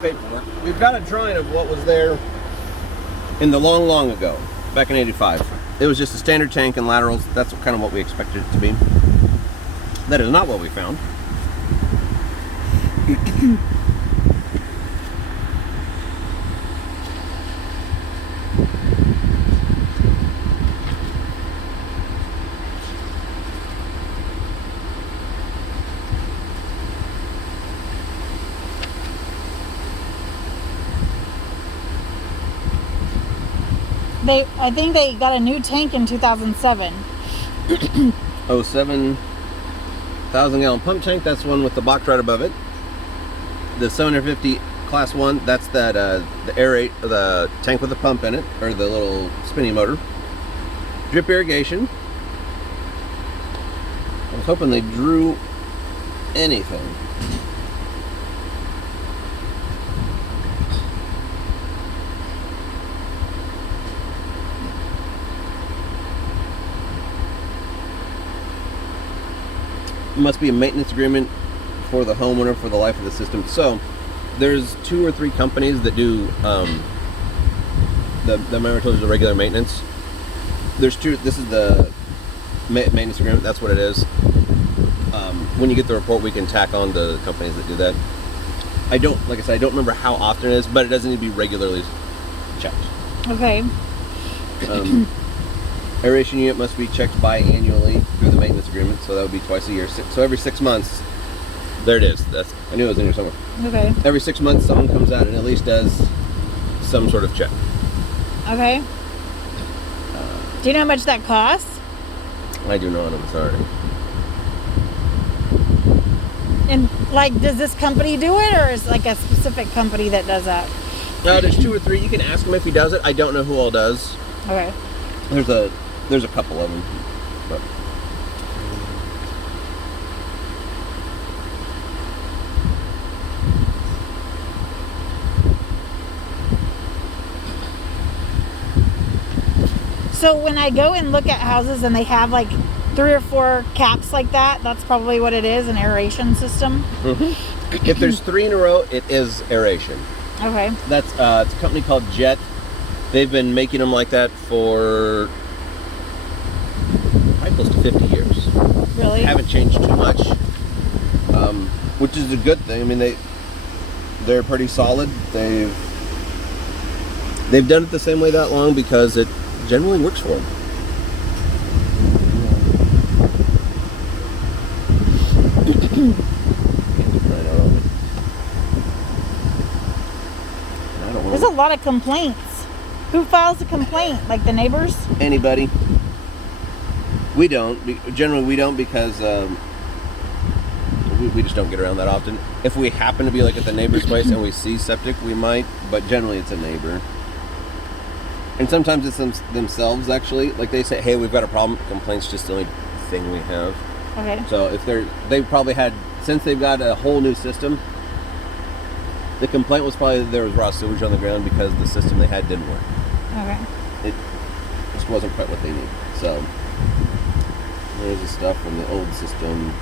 Paperwork. We've got a drawing of what was there in the long ago, back in '85. It was just a standard tank and laterals. That's kind of what we expected it to be. That is not what we found. I think they got a new tank in 2007. 7,000 gallon pump tank. That's one with the box right above it. The 750 class 1. That's that the tank with the pump in it, or the little spinning motor. Drip irrigation. I was hoping they drew anything. Must be a maintenance agreement for the homeowner for the life of the system. So there's 2 or 3 companies that do the member told you the regular maintenance. There's 2. This is the maintenance agreement. That's what it is. When you get the report, we can tack on the companies that do that. Like I said, I don't remember how often it is, but it doesn't need to be regularly checked. Okay. Aeration unit must be checked biannually through the maintenance agreement, so that would be twice a year. So every 6 months, there it is. I knew it was in here somewhere. Okay. Every 6 months, someone comes out and at least does some sort of check. Okay. Do you know how much that costs? I do not. I'm sorry. And does this company do it, or is it like a specific company that does that? No, there's 2 or 3. You can ask him if he does it. I don't know who all does. Okay. There's a couple of them, but. So when I go and look at houses and they have like 3 or 4 caps like that, that's probably what it is, an aeration system. Mm-hmm. If there's 3 in a row, it is aeration. Okay. That's it's a company called Jet. They've been making them like that for probably close to 50 years. Really? They haven't changed too much, which is a good thing. I mean, they're pretty solid. They've done it the same way that long because it generally works for them. There's a lot of complaints. Who files a complaint? Like the neighbors? Anybody. We don't. Generally, we don't because we just don't get around that often. If we happen to be like at the neighbor's place and we see septic, we might. But generally, it's a neighbor. And sometimes it's themselves, actually. Like they say, hey, we've got a problem. Complaint's just the only thing we have. Okay. So if they've probably had, since they've got a whole new system, the complaint was probably that there was raw sewage on the ground because the system they had didn't work. Okay. It just wasn't quite what they need. So there's the stuff from the old system.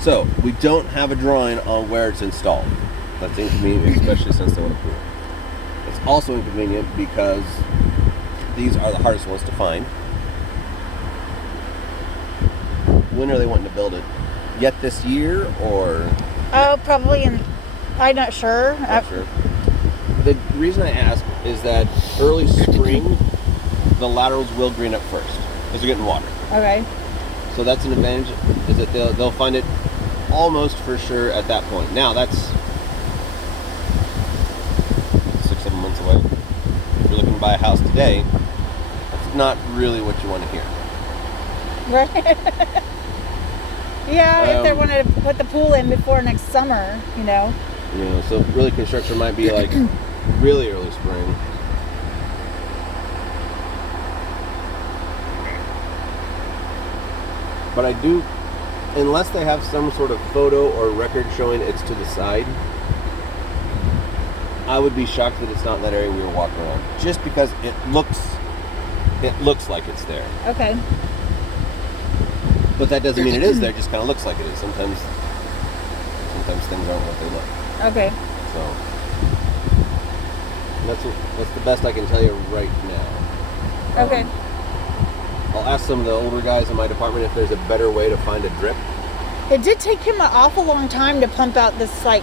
So we don't have a drawing on where it's installed. That's inconvenient, especially since they want to pool. It's also inconvenient because these are the hardest ones to find. When are they wanting to build it? Yet this year or? Oh, probably I'm not sure. Not sure. The reason I ask is that early spring, the laterals will green up first because they're getting water. Okay. So that's an advantage, is that they'll find it almost for sure at that point. Now that's 6-7 months away. If you're looking to buy a house today, that's not really what you want to hear. Right. Yeah, if they wanted to put the pool in before next summer, You know, so really construction might be like really early spring. But I do, unless they have some sort of photo or record showing it's to the side, I would be shocked that it's not in that area we were walking around. Just because it looks like it's there. Okay. But that doesn't mean it is there, it just kind of looks like it is. Sometimes things aren't what they look. Okay. So that's the best I can tell you right now. Okay. I'll ask some of the older guys in my department if there's a better way to find a drip. It did take him an awful long time to pump out this like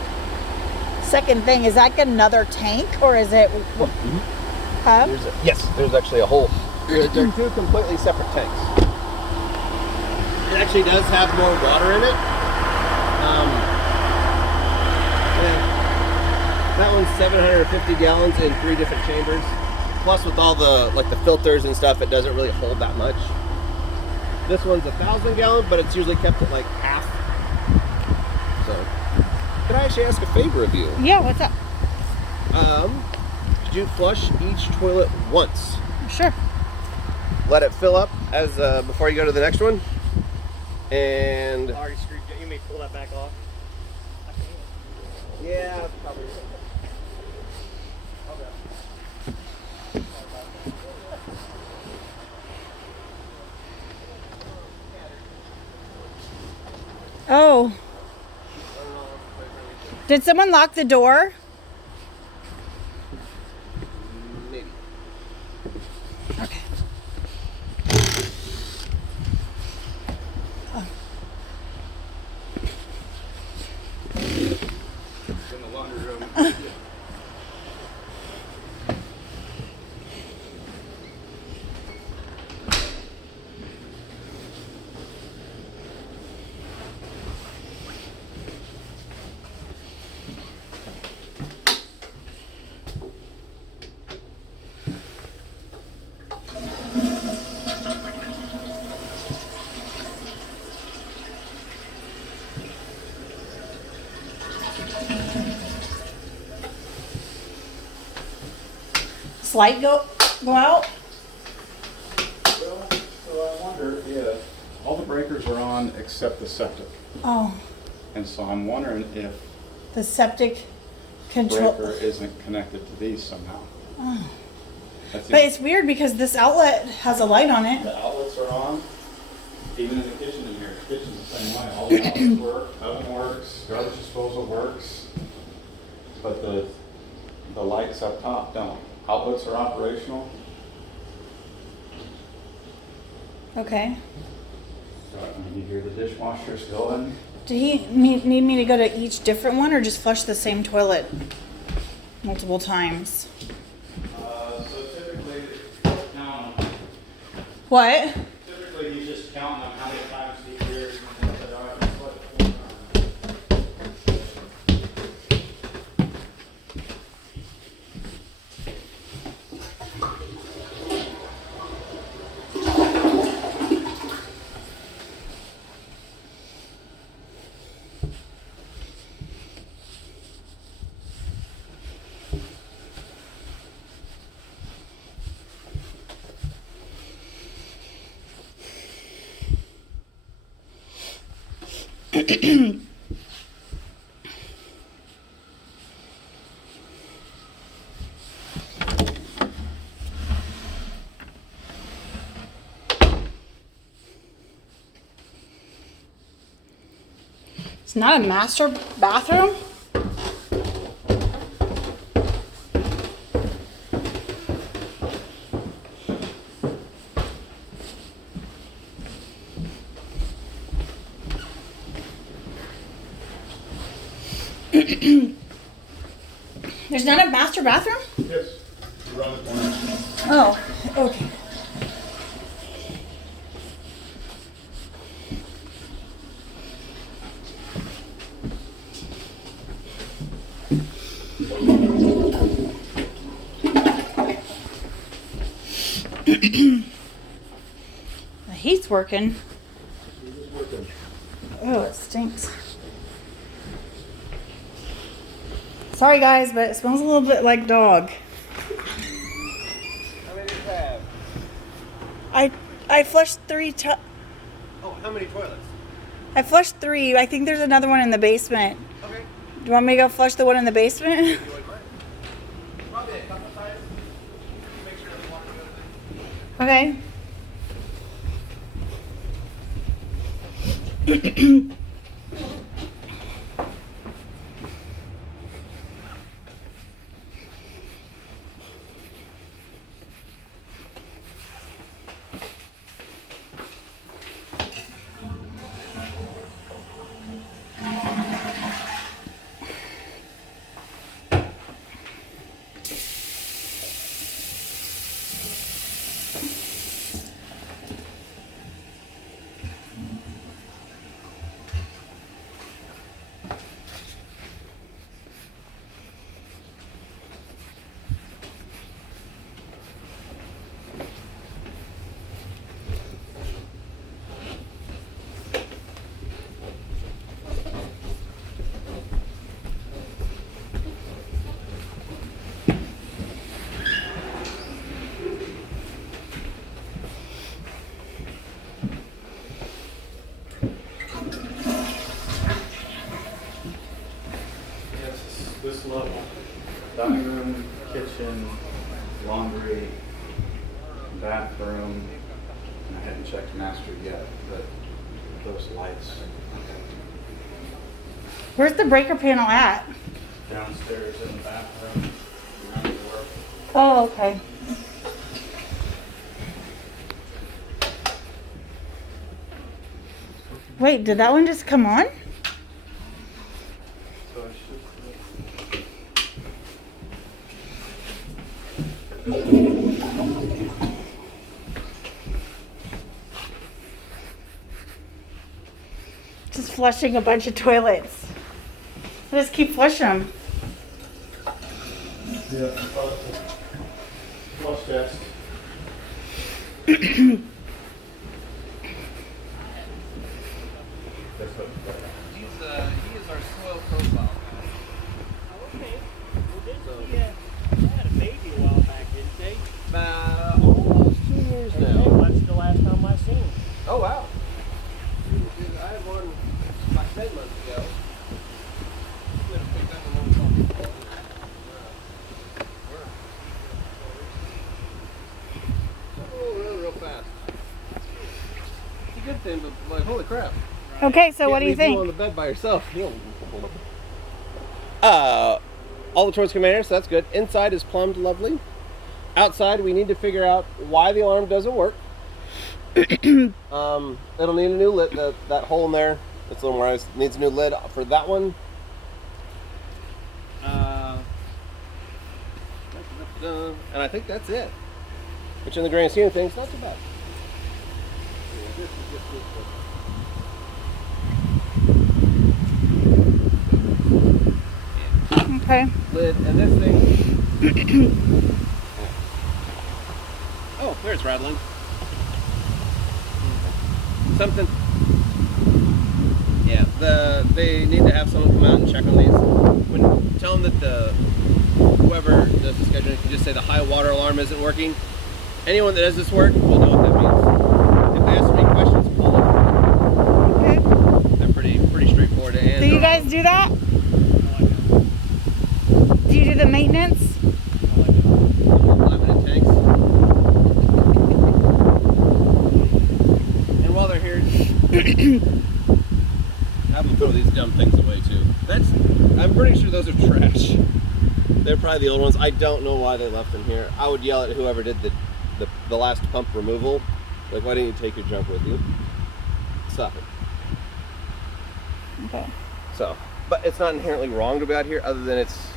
second thing. Is that like another tank or is it? Huh? Yes, there's actually a whole. They're two completely separate tanks. It actually does have more water in it. That one's 750 gallons in 3 different chambers. Plus, with all the filters and stuff, it doesn't really hold that much. This one's 1,000 gallon, but it's usually kept at like half. So, could I actually ask a favor of you? Yeah. What's up? Could you flush each toilet once? Sure. Let it fill up as before you go to the next one. And Already screwed. You may pull that back off. yeah, probably. Oh. Did someone lock the door? Maybe. Okay. In the laundry room. Light go out? Well, so I wonder if all the breakers are on except the septic. Oh, And so I'm wondering if the septic control. breaker isn't connected to these somehow. That's But it's weird because this outlet has a light on it. the outlets are on, even in the kitchen in here. The kitchen's the same way. All the outlets work, oven works, garbage disposal works, but the lights up top don't. Outlets are operational. Okay. So, I mean, you hear the dishwashers going. Did he need me to go to each different one or just flush the same toilet multiple times? So typically, you count them. What? Typically, you just count them how many times he hears. It's not a master bathroom? There's not a master bathroom? Yes. Around the corner. Oh, okay. The heat's working. Oh, it stinks. Sorry guys, but it smells a little bit like dog. How many do you have? I flushed 3 Oh, how many toilets? I flushed 3. I think there's another one in the basement. Okay. Do you want me to go flush the one in the basement? You wouldn't mind? Probably a couple times. Make sure the water goes in. Okay. Dining room, kitchen, laundry, bathroom. And I hadn't checked master yet, but those lights Where's the breaker panel at? downstairs in the bathroom. Around the door. Oh, okay. Wait, did that one just come on? So I should. Just flushing a bunch of toilets. I just keep flushing them. Yeah, flush test. That's what. He is our soil profile guy. Okay. Well, didn't they had a baby a while back, didn't they? About almost 2 years Okay, now. well, that's the last time I seen him. Oh wow. I had one about 10 months ago. We had to pick up a little something. Real fast. It's a good thing, but like, holy crap. Okay, so what do you Can't leave you on think? the bed by yourself. All the toys come in here, so that's good. Inside is plumbed lovely. Outside, we need to figure out why the alarm doesn't work. It'll need a new lid. That hole in there, it's a little more ice, needs a new lid for that one. And I think that's it. Which in the grand scheme of things, not too bad. This is just Okay. lid, and this thing. Oh, there it's rattling. Something. Yeah, they need to have someone come out and check on these. Tell them that whoever does the scheduling can just say the high water alarm isn't working. Anyone that does this work will know what that means. If they ask me questions, call them. Okay. They're pretty straightforward to answer. Do you guys do that? Do you do the maintenance? 5-minute tanks. And while they're here, have them throw these dumb things away too. I'm pretty sure those are trash. They're probably the old ones. I don't know why they left them here. I would yell at whoever did the last pump removal. Like, why didn't you take your junk with you? Stop it. Okay. So, but it's not inherently wrong to be out here, other than it's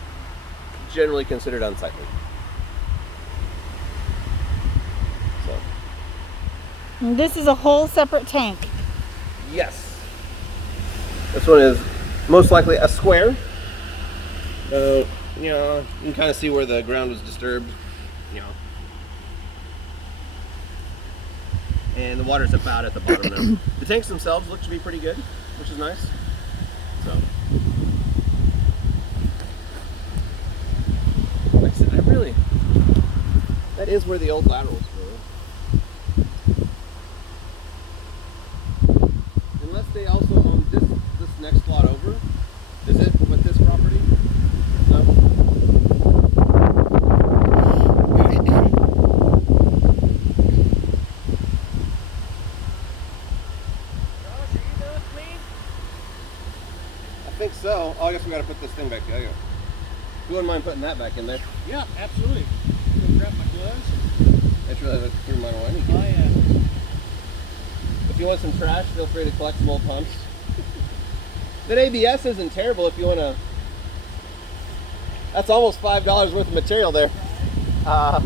generally considered unsightly. So, And this is a whole separate tank. yes. This one is most likely a square. You know, you can kind of see where the ground was disturbed. You know. And the water's about at the bottom now. The tanks themselves look to be pretty good, which is nice. So, like I said, that is where the old laterals were. Unless they also own this next lot over. Is it with this property? No. Josh, are you done with me? I think so. Oh, I guess we gotta put this thing back together. You wouldn't mind putting that back in there? Yeah, absolutely. I'm gonna grab my gloves. That's really what threw mine away. Oh yeah. If you want some trash, feel free to collect some old pumps. That ABS isn't terrible if you want to. That's almost $5 worth of material there. I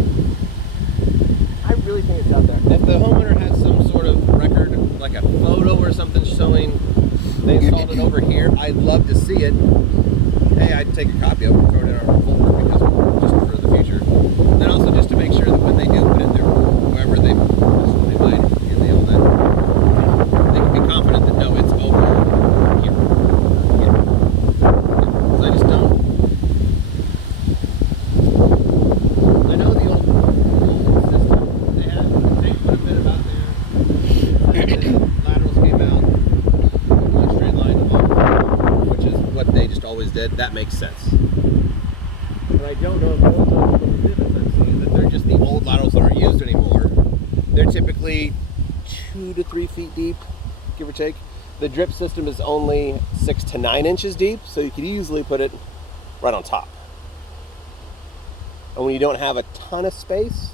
really think it's out there. If the homeowner has some sort of record, like a photo or something showing they installed it over here, I'd love to see it. Hey, I'd take a copy of it and throw it in our folder because just for the future. And then also just to make sure that when they do put it there, whoever they might and they own that, they can be confident that no, it's over here. Because I just don't. I know the old system, they put a bit about there. The laterals came out one straight line along, which is what they just always did. That makes sense. I don't know if most of the little divots I've seen, that they're just the old laterals that aren't used anymore. They're typically 2 to 3 feet deep, give or take. The drip system is only 6 to 9 inches deep, so you could easily put it right on top. And when you don't have a ton of space,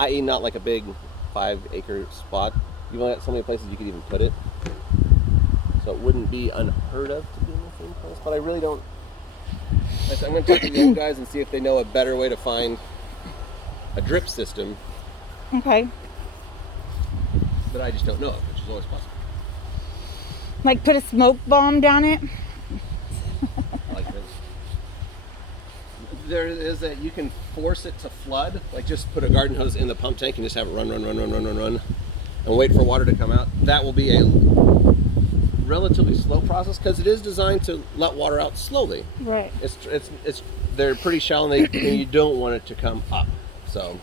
i.e. not like a big 5-acre spot, you've only got so many places you could even put it. So it wouldn't be unheard of to be in the same place, but I really don't. I'm going to talk to the old guys and see if they know a better way to find a drip system Okay. that I just don't know of, which is always possible. Like put a smoke bomb down it. Like this. There is that you can force it to flood, like just put a garden hose in the pump tank and just have it run, and wait for water to come out. That will be a relatively slow process because it is designed to let water out slowly. Right. They're pretty shallow and you don't want it to come up. So